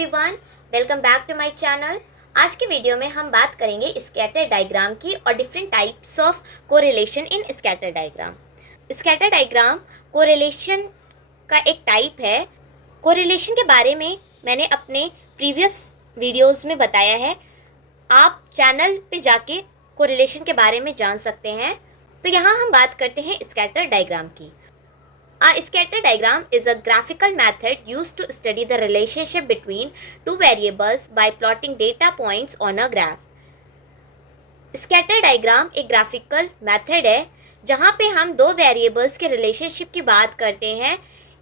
Everyone, welcome back to my channel. आज के video में हम बात करेंगे स्कैटर डायग्राम की और different types of correlation in scatter diagram. Scatter diagram correlation का एक टाइप है। कोरिलेशन के बारे में मैंने अपने प्रीवियस वीडियोस में बताया है, आप चैनल पे जाके कोरिलेशन के बारे में जान सकते हैं। तो यहाँ हम बात करते हैं स्कैटर डायग्राम की। A scatter diagram is a graphical method used to study the relationship between two variables by plotting data points on a graph. Scatter diagram एक graphical method है जहाँ पे हम दो variables के relationship की बात करते हैं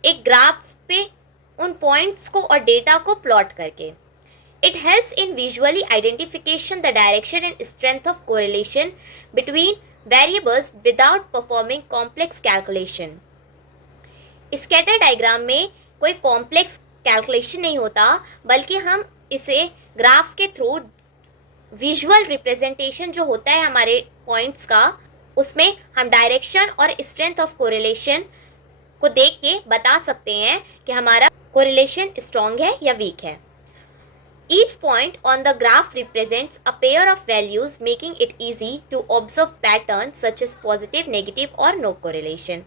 एक graph पे उन points को और data को plot करके. It helps in visually identification the direction and strength of correlation between variables without performing complex calculation. Scatter diagram में कोई कॉम्प्लेक्स कैलकुलेशन नहीं होता, बल्कि हम इसे ग्राफ के थ्रू विजुअल रिप्रेजेंटेशन जो होता है हमारे पॉइंट्स का, उसमें हम डायरेक्शन और स्ट्रेंथ ऑफ कोरिलेशन को देख के बता सकते हैं कि हमारा कोरिलेशन स्ट्रॉन्ग है या वीक है। Each point on the graph represents a pair of values, making it easy to observe patterns such as positive, negative और no correlation.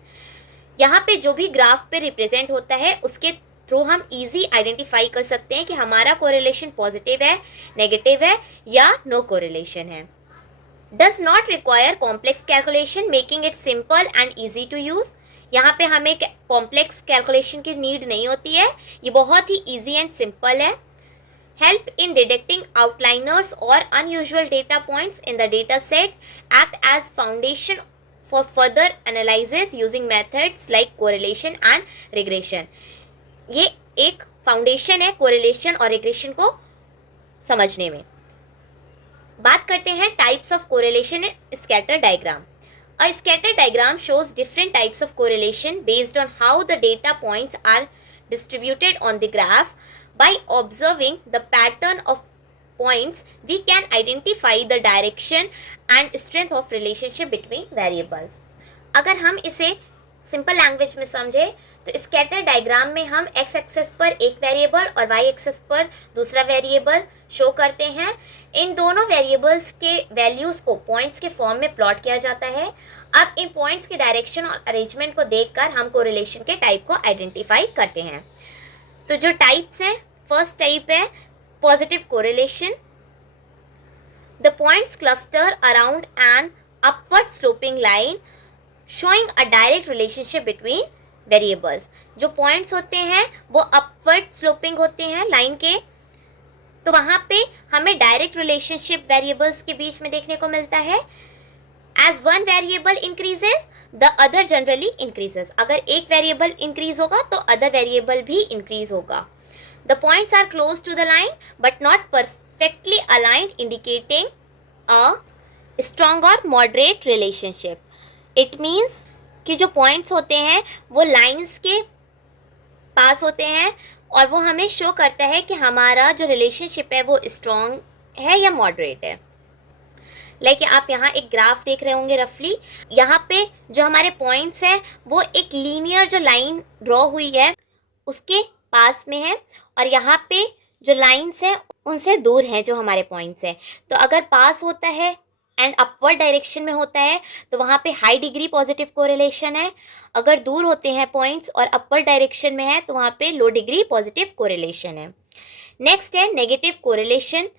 यहाँ पे जो भी ग्राफ पे रिप्रेजेंट होता है उसके थ्रू हम इजी आइडेंटिफाई कर सकते हैं कि हमारा कोरिलेशन पॉजिटिव है, नेगेटिव है या नो कोरिलेशन है। Does not require complex calculation, making it simple and easy to use. यहाँ पे हमें कॉम्प्लेक्स कैलकुलेशन की नीड नहीं होती है, ये बहुत ही ईजी एंड सिंपल है। हेल्प इन डिटेक्टिंग आउटलाइनर्स और unusual data points in the data set, act as foundation for further analysis using methods like correlation and regression. ये एक फाउंडेशन है कोरिलेशन और रिग्रेशन को समझने में। बात करते हैं types of correlation in scatter diagram. A scatter diagram shows different types of correlation based on how the data points are distributed on the graph. By observing the pattern of points, we can identify the direction and strength of relationship between variables. अगर हम इसे simple language में समझे तो scatter diagram में हम x access पर एक वेरिएबल और वाई एक्सेस पर दूसरा वेरिएबल शो करते हैं। इन दोनों वेरिएबल्स के वैल्यूज़ को पॉइंट्स के फॉर्म में प्लॉट किया जाता है। अब इन पॉइंट्स के डायरेक्शन और अरेंजमेंट को देखकर हम कोरिलेशन के टाइप को आइडेंटिफाई करते हैं। तो जो टाइप्स हैं, फर्स्ट टाइप है positive correlation. The points cluster around an upward sloping line showing a direct relationship between variables. जो points होते हैं वो upward sloping होते हैं लाइन के, तो वहाँ पे हमें direct relationship variables के बीच में देखने को मिलता है। As one variable increases, the other generally increases. अगर एक variable increase होगा तो other variable भी increase होगा। The points are close to the line but not perfectly aligned, indicating a strong or moderate relationship. It means कि जो points होते हैं वो lines के पास होते हैं और वो हमें शो करता है कि हमारा जो relationship है वो strong है या moderate है। लाइक आप यहाँ एक ग्राफ देख रहे होंगे रफली, यहाँ पे जो हमारे पॉइंट्स हैं वो एक लीनियर जो लाइन ड्रॉ हुई है उसके पास में है और यहाँ पे जो लाइंस हैं उनसे दूर हैं जो हमारे पॉइंट्स हैं। तो अगर पास होता है एंड अपवर्ड डायरेक्शन में होता है तो वहाँ पे हाई डिग्री पॉजिटिव कोरिलेशन है। अगर दूर होते हैं पॉइंट्स और अपवर्ड डायरेक्शन में है तो वहाँ पे लो डिग्री पॉजिटिव कोरिलेशन है। नेक्स्ट है negative correlation.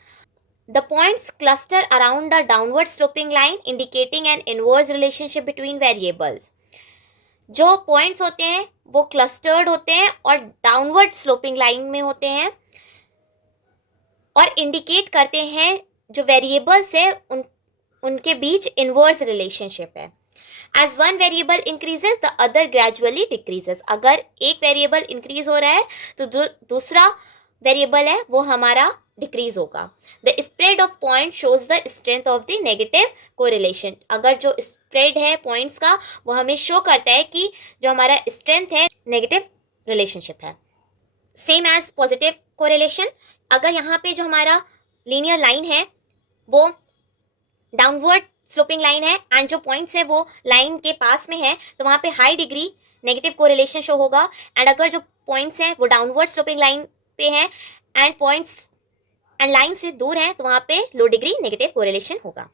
The points cluster around the downward sloping line, indicating N inverse relationship between variables. जो पॉइंट्स होते हैं वो क्लस्टर्ड होते हैं और डाउनवर्ड स्लोपिंग लाइन में होते हैं और इंडिकेट करते हैं जो वेरिएबल्स है उनके बीच इनवर्स रिलेशनशिप है। As one variable increases the other gradually decreases. अगर एक वेरिएबल इंक्रीज हो रहा है तो दूसरा वेरिएबल है वो हमारा डिक्रीज होगा। The spread of point shows the strength of the negative correlation. अगर जो स्प्रेड है पॉइंट्स का वो हमें शो करता है कि जो हमारा स्ट्रेंथ है नेगेटिव रिलेशनशिप है। सेम एज पॉजिटिव कोरिलेशन, अगर यहाँ पे जो हमारा लीनियर लाइन है वो डाउनवर्ड स्लोपिंग लाइन है एंड जो पॉइंट्स है वो लाइन के पास में है तो वहाँ पे high degree negative correlation show होगा। एंड अगर जो पॉइंट्स हैं वो डाउनवर्ड स्लोपिंग लाइन पे हैं एंड पॉइंट्स एंड लाइन से दूर हैं तो वहाँ पे लो डिग्री नेगेटिव कोरिलेशन होगा।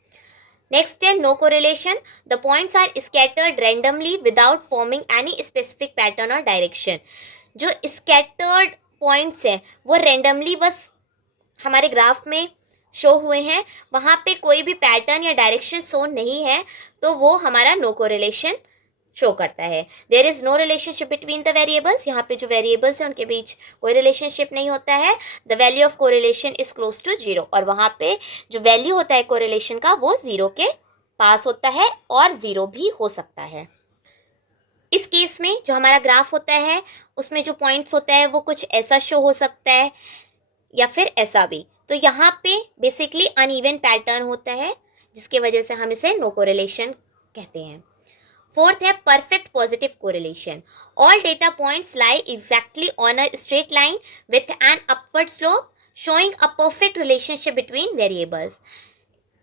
नेक्स्ट है no correlation, the points are scattered randomly without forming any specific pattern और डायरेक्शन। जो स्कैटर्ड पॉइंट्स हैं वो रैंडमली बस हमारे ग्राफ में शो हुए हैं, वहाँ पे कोई भी पैटर्न या डायरेक्शन शो नहीं है, तो वो हमारा नो कोरिलेशन शो करता है। There is no relationship between the variables, यहाँ पे जो वेरिएबल्स हैं उनके बीच कोई रिलेशनशिप नहीं होता है। The value of correlation is close to zero, और वहाँ पे जो वैल्यू होता है कोरिलेशन का वो जीरो के पास होता है और जीरो भी हो सकता है। इस केस में जो हमारा ग्राफ होता है उसमें जो पॉइंट्स होता है वो कुछ ऐसा शो हो सकता है या फिर ऐसा भी। तो यहाँ पे बेसिकली अनइवन पैटर्न होता है जिसकी वजह से हम इसे नो कोरिलेशन कहते हैं। फोर्थ है perfect positive correlation, all data points lie exactly on a straight line with an upward slope showing a perfect relationship between variables.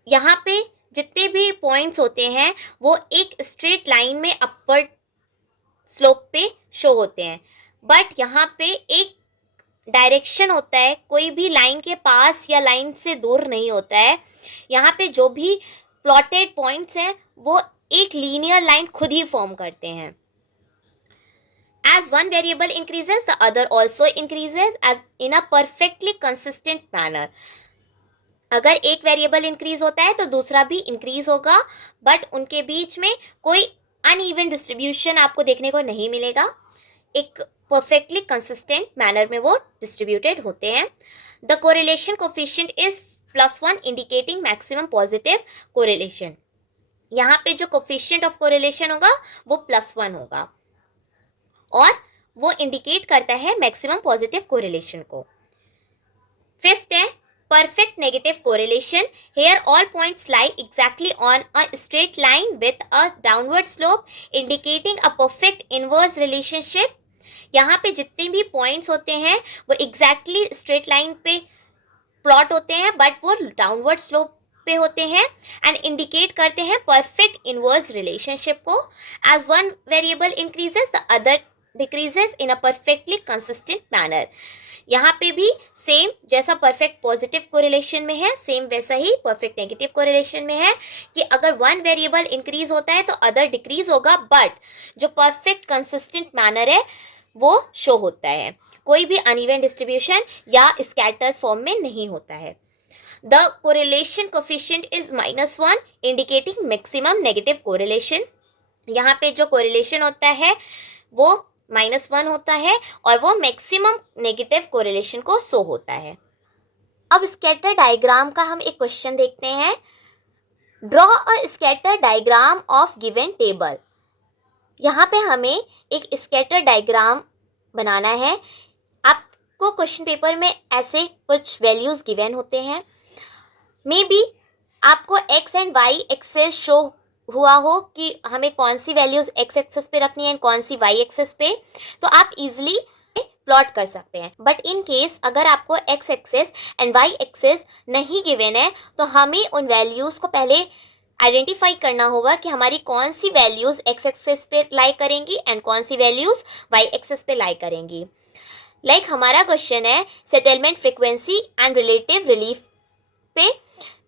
यहाँ पे जितने भी पॉइंट्स होते हैं वो एक स्ट्रेट लाइन में अपवर्ड स्लोप पे शो होते हैं, बट यहाँ पे एक डायरेक्शन होता है, कोई भी लाइन के पास या लाइन से दूर नहीं होता है। यहाँ पे जो भी प्लॉटेड पॉइंट्स हैं वो एक लीनियर लाइन खुद ही फॉर्म करते हैं। As one variable increases the other also increases as in a perfectly consistent manner. अगर एक वेरिएबल इंक्रीज होता है तो दूसरा भी इंक्रीज होगा, बट उनके बीच में कोई अनइवन डिस्ट्रीब्यूशन आपको देखने को नहीं मिलेगा, एक परफेक्टली कंसिस्टेंट मैनर में वो डिस्ट्रीब्यूटेड होते हैं। The correlation coefficient is +1 indicating maximum positive correlation. यहाँ पे जो कोफिशिएंट ऑफ कोरिलेशन होगा वो +1 होगा और वो इंडिकेट करता है मैक्सिमम पॉजिटिव कोरिलेशन को। फिफ्थ है perfect negative correlation, here all points lie exactly on a straight line with a downward slope indicating a perfect inverse relationship। यहाँ पे जितने भी पॉइंट्स होते हैं वो एग्जैक्टली स्ट्रेट लाइन पे प्लॉट होते हैं, बट वो डाउनवर्ड स्लोप पे होते हैं एंड इंडिकेट करते हैं परफेक्ट इनवर्स रिलेशनशिप को। As one variable increases the other decreases in a perfectly consistent manner. यहाँ पे भी सेम जैसा परफेक्ट पॉजिटिव कोरिलेशन में है सेम वैसा ही परफेक्ट नेगेटिव कोरिलेशन में है कि अगर वन वेरिएबल इंक्रीज होता है तो अदर डिक्रीज होगा, बट जो परफेक्ट कंसिस्टेंट मैनर है वो शो होता है, कोई भी अनइवन डिस्ट्रीब्यूशन या स्कैटर फॉर्म में नहीं होता है। The correlation coefficient is -1 indicating maximum negative correlation. यहाँ पे जो कोरिलेशन होता है वो -1 होता है और वो मैक्सिमम नेगेटिव कोरिलेशन को शो होता है। अब स्कैटर डायग्राम का हम एक क्वेश्चन देखते हैं। Draw a scatter diagram of given table. यहाँ पे हमें एक स्कैटर डायग्राम बनाना है। आपको क्वेश्चन पेपर में ऐसे कुछ वैल्यूज़ गिवन होते हैं, मे बी आपको X and Y axes show हुआ हो कि हमें कौन सी वैल्यूज़ एक्स एक्सेस पे रखनी है कौन सी वाई एक्सेस पे, तो आप इजीली प्लॉट कर सकते हैं। बट इन केस अगर आपको X axes and Y axes नहीं गिवन है तो हमें उन वैल्यूज़ को पहले आइडेंटिफाई करना होगा कि हमारी कौन सी वैल्यूज़ एक्स एक्सेस पे लाई करेंगी एंड कौन सी वैल्यूज़ वाई एक्सेस पे लाई करेंगी। लाइक हमारा क्वेश्चन है settlement frequency and relative relief पे,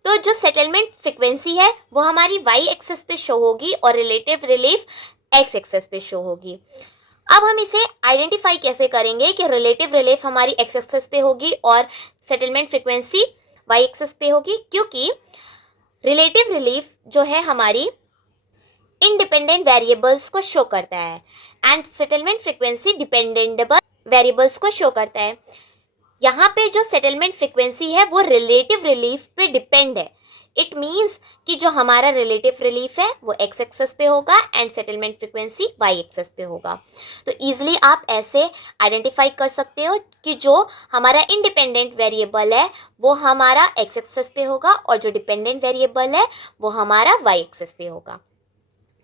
तो जो सेटलमेंट फ्रिक्वेंसी है वो हमारी वाई एक्सेस पे शो होगी और रिलेटिव रिलीफ एक्स एक्सेस पे शो होगी। अब हम इसे आइडेंटिफाई कैसे करेंगे कि रिलेटिव रिलीफ हमारी एक्स एक्सेस पे होगी और सेटलमेंट फ्रिक्वेंसी वाई एक्सेस पे होगी, क्योंकि रिलेटिव रिलीफ जो है हमारी इंडिपेंडेंट वेरिएबल्स को शो करता है एंड सेटलमेंट फ्रिक्वेंसी डिपेंडेंटेबल वेरिएबल्स को शो करता है। यहाँ पे जो सेटलमेंट फ्रिक्वेंसी है वो रिलेटिव रिलीफ पे डिपेंड है। इट मीन्स कि जो हमारा रिलेटिव रिलीफ है वो एक्स एक्सेस पे होगा and settlement frequency Y axes पे होगा। तो ईजिली आप ऐसे आइडेंटिफाई कर सकते हो कि जो हमारा इंडिपेंडेंट वेरिएबल है वो हमारा एक्स एक्सेस पे होगा और जो डिपेंडेंट वेरिएबल है वो हमारा वाई एक्सेस पे होगा।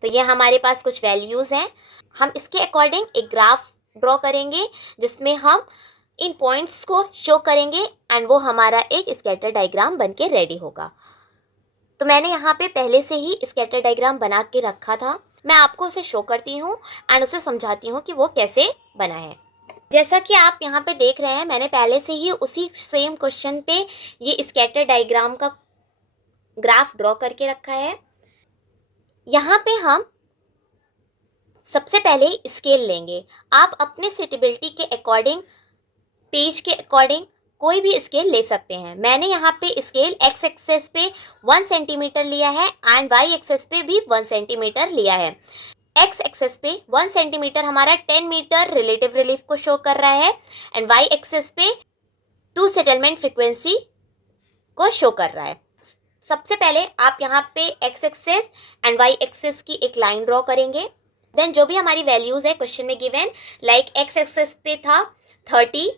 तो ये हमारे पास कुछ वैल्यूज़ हैं, हम इसके अकॉर्डिंग एक ग्राफ ड्रॉ करेंगे जिसमें हम इन पॉइंट्स को शो करेंगे एंड वो हमारा एक स्कैटर डायग्राम बन के रेडी होगा। तो मैंने यहाँ पे पहले से ही स्कैटर डायग्राम बना के रखा था, मैं आपको उसे शो करती हूँ एंड उसे समझाती हूँ कि वो कैसे बना है। जैसा कि आप यहाँ पे देख रहे हैं, मैंने पहले से ही उसी सेम क्वेश्चन पे ये स्कैटर डायग्राम का ग्राफ ड्रॉ करके रखा है। यहाँ पे हम सबसे पहले स्केल लेंगे। आप अपने सुटेबिलिटी के अकॉर्डिंग, पेज के अकॉर्डिंग कोई भी स्केल ले सकते हैं। मैंने यहाँ पे स्केल एक्स एक्सेस पे 1 सेंटीमीटर लिया है एंड वाई एक्सेस पे भी 1 सेंटीमीटर लिया है। एक्स एक्सेस पे 1 सेंटीमीटर हमारा 10 मीटर रिलेटिव रिलीफ को शो कर रहा है एंड वाई एक्सेस पे 2 सेटलमेंट फ्रिक्वेंसी को शो कर रहा है। सबसे पहले आप यहाँ पे X axes and Y axes की एक लाइन ड्रॉ करेंगे। देन जो भी हमारी वैल्यूज है क्वेश्चन में गिवन, लाइक एक्स एक्सेस पे था 30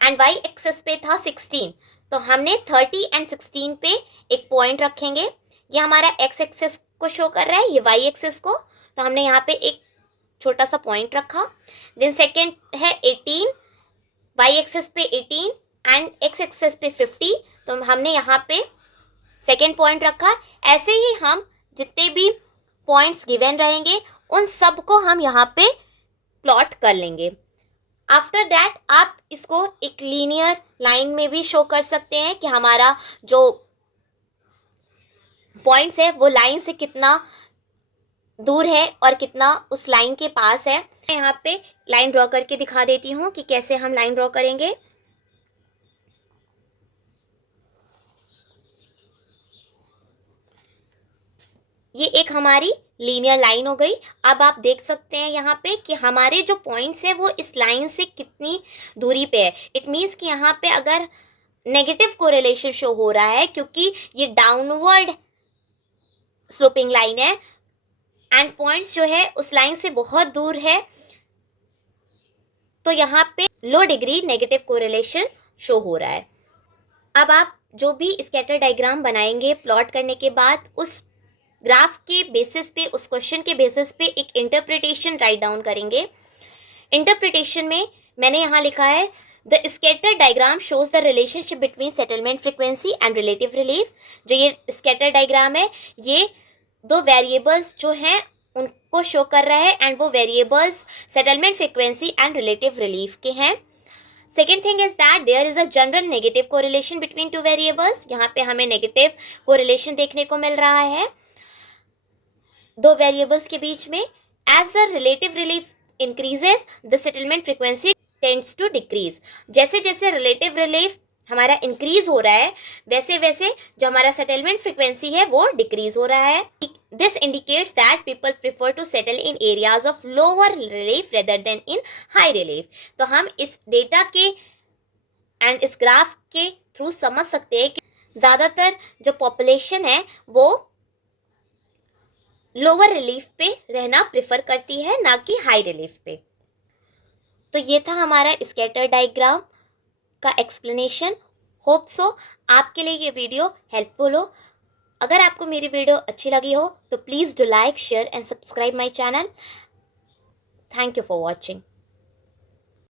एंड वाई एक्सेस पे था 16, तो हमने 30 एंड 16 पे एक पॉइंट रखेंगे। ये हमारा एक्स एक्सेस को शो कर रहा है, ये वाई एक्सेस को, तो हमने यहाँ पे एक छोटा सा पॉइंट रखा। देन सेकेंड है 18, वाई एक्सेस पे 18 एंड एक्स एक्सेस पे 50, तो हमने यहाँ पे सेकेंड पॉइंट रखा। ऐसे ही हम जितने भी पॉइंट्स गिवन रहेंगे उन सब को हम यहाँ पे प्लॉट कर लेंगे। आफ्टर दैट आप इसको एक लीनियर लाइन में भी शो कर सकते हैं कि हमारा जो पॉइंट्स है वो लाइन से कितना दूर है और कितना उस लाइन के पास है। मैं यहाँ पे लाइन ड्रॉ करके दिखा देती हूँ कि कैसे हम लाइन ड्रॉ करेंगे। ये एक हमारी लीनियर लाइन हो गई। अब आप देख सकते हैं यहाँ पे कि हमारे जो पॉइंट्स है वो इस लाइन से कितनी दूरी पे है। इट मीन्स कि यहाँ पे अगर नेगेटिव कोरिलेशन शो हो रहा है क्योंकि ये डाउनवर्ड स्लोपिंग लाइन है एंड पॉइंट्स जो है उस लाइन से बहुत दूर है, तो यहाँ पे low degree negative correlation show हो रहा है। अब आप जो भी स्कैटर डायग्राम बनाएंगे प्लॉट करने के बाद, उस ग्राफ के बेसिस पे, उस क्वेश्चन के बेसिस पे एक इंटरप्रिटेशन राइट डाउन करेंगे। इंटरप्रिटेशन में मैंने यहाँ लिखा है, the scatter diagram shows the relationship between settlement frequency and relative relief. जो ये स्कैटर डायग्राम है ये दो वेरिएबल्स जो हैं उनको शो कर रहा है एंड वो variables settlement frequency and relative relief के हैं। Second thing is that there is a general negative correlation between two variables. यहाँ पे हमें नेगेटिव कोरिलेशन देखने को मिल रहा है दो वेरिएबल्स के बीच में। As the relative relief increases the settlement frequency tends to decrease. जैसे जैसे रिलेटिव रिलीफ हमारा इंक्रीज हो रहा है वैसे वैसे जो हमारा सेटलमेंट फ्रिक्वेंसी है वो डिक्रीज हो रहा है। This indicates that people prefer to settle in areas of lower relief rather than in high relief. तो हम इस डेटा के एंड इस ग्राफ के थ्रू समझ सकते हैं कि ज़्यादातर जो पॉपुलेशन है वो लोअर रिलीफ पे रहना प्रिफर करती है, ना कि हाई रिलीफ पे। तो ये था हमारा स्कैटर डायग्राम का एक्सप्लेनेशन। होप सो आपके लिए ये वीडियो हेल्पफुल हो। अगर आपको मेरी वीडियो अच्छी लगी हो तो please do like, share and subscribe my channel. Thank you for watching.